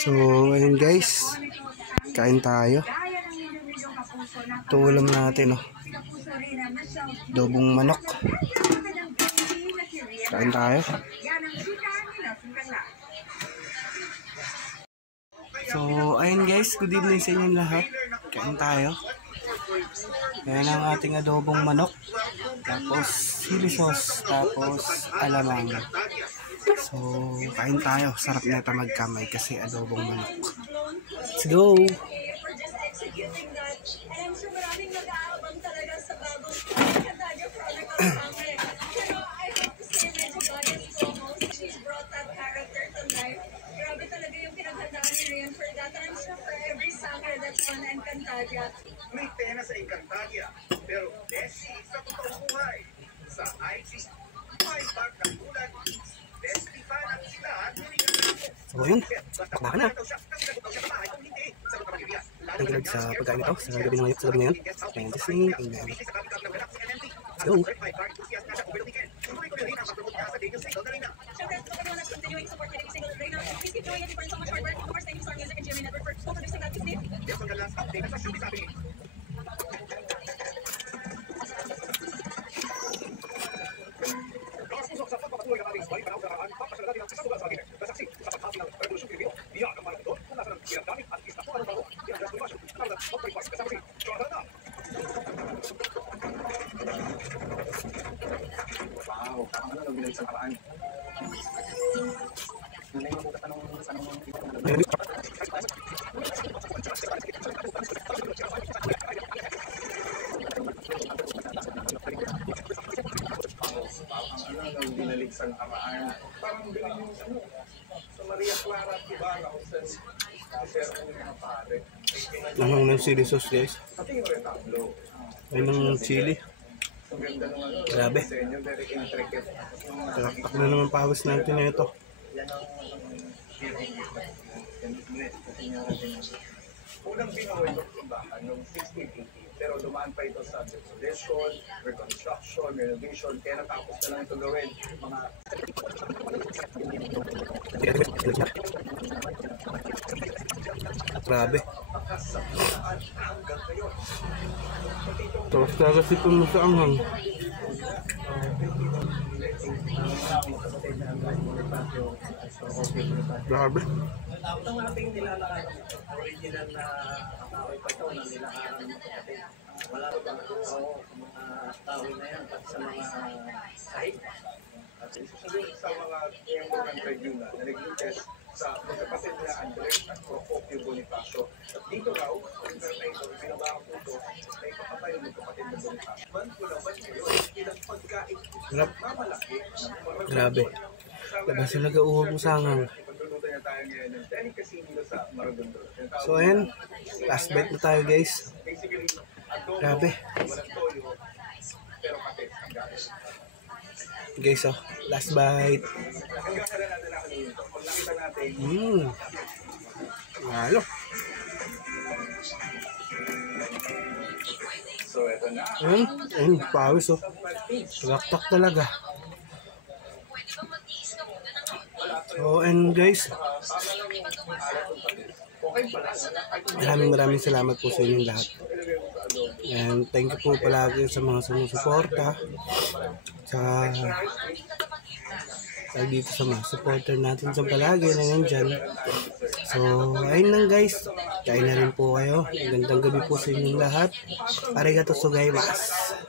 So, ayun guys, kain tayo. Ito ulam natin, oh. Adobong manok. Kain tayo. So, ayun guys, good evening sa inyong lahat. Kain tayo. Ayan ang ating adobong manok. Tapos, chili sauce. Tapos, alamang. So, kain tayo. Sarap na ito magkamay kasi adobong manok. Let's go! Grabe talaga yung pinaghandaan ni Rian for that. I'm sure for every summer that's on Encantadia. May pena sa Encantadia, pero Desi sa totoong buhay. Sa IG, may bag ng ulan. Desi fan ang sila at So yun, baka na. Ang gilag sa pagkain ito, sa gabi ng ngayon, sa gabi ngayon. Ayan, Disney, ayan. Let's go! Continuing support with every single day now. Please keep doing it for so much hard work. Of course, thank you Star Music and GMA Network for producing that Disney. Yes, ang last update sa showbiz happening. Kasusok sa pagpapatuloy ng ating balik panahon sa nakaraan, papasya natin ang kasatugan sa atin. Nasaksi sa paghati ng Revolusyon Pilipino, iyak ang mga ito kung nasa ng ginamit at isa po anong bago. Iyak ang primasyon, ang magpalipas kasama si Jonathan na. Wow, parang ano bilang isang paraan. Binalig sa paraan. Parang galing yung sa Maria Clara at Ibarra kung saan ang mga pare. Lamang ng chili sauce guys. Pati yung retablo. Ayun ng chili. Ang ganda ng ano. Grabe. Very intricate. Kalakpak na naman pawis natin na ito. Yan ang unang binuhay ng simbahan noong 1680, pero dumaan pa ito sa demolition, reconstruction, renovation, kaya natapos na lang ito gawin. Grabe. Tapos talaga sipon mo sa anghang. Grabe. Ito nga ating nilalakay, original na kahoy pa ito na nilakaran ng kapatid. Wala rin ba mga kahoy na yan at sa mga site. At susunod sa mga Iyang Tribunal na nag-test sa magkapatid na Andres at Procopio Bonifacio. At dito raw, ang na ito, binabaka po ito, na ipapatay ng magkapatid na Bonifacio. Man po naman ngayon, ilang pagkain mamalaki. Grabe. Labas na nag-uuhog mo sa anghang. So ayan, last bite na tayo guys. Grabe. Guys, oh, last bite. Halo. Ayun, pawis oh. Laktak talaga. So, and guys, maraming salamat po sa inyong lahat. And thank you po palagi sa mga sumusuporta sa dito sa mga supporter natin sa palagi na nandyan. So, ayun lang guys. Kain na rin po kayo. Magandang gabi po sa inyong lahat. Arigato gozaimasu.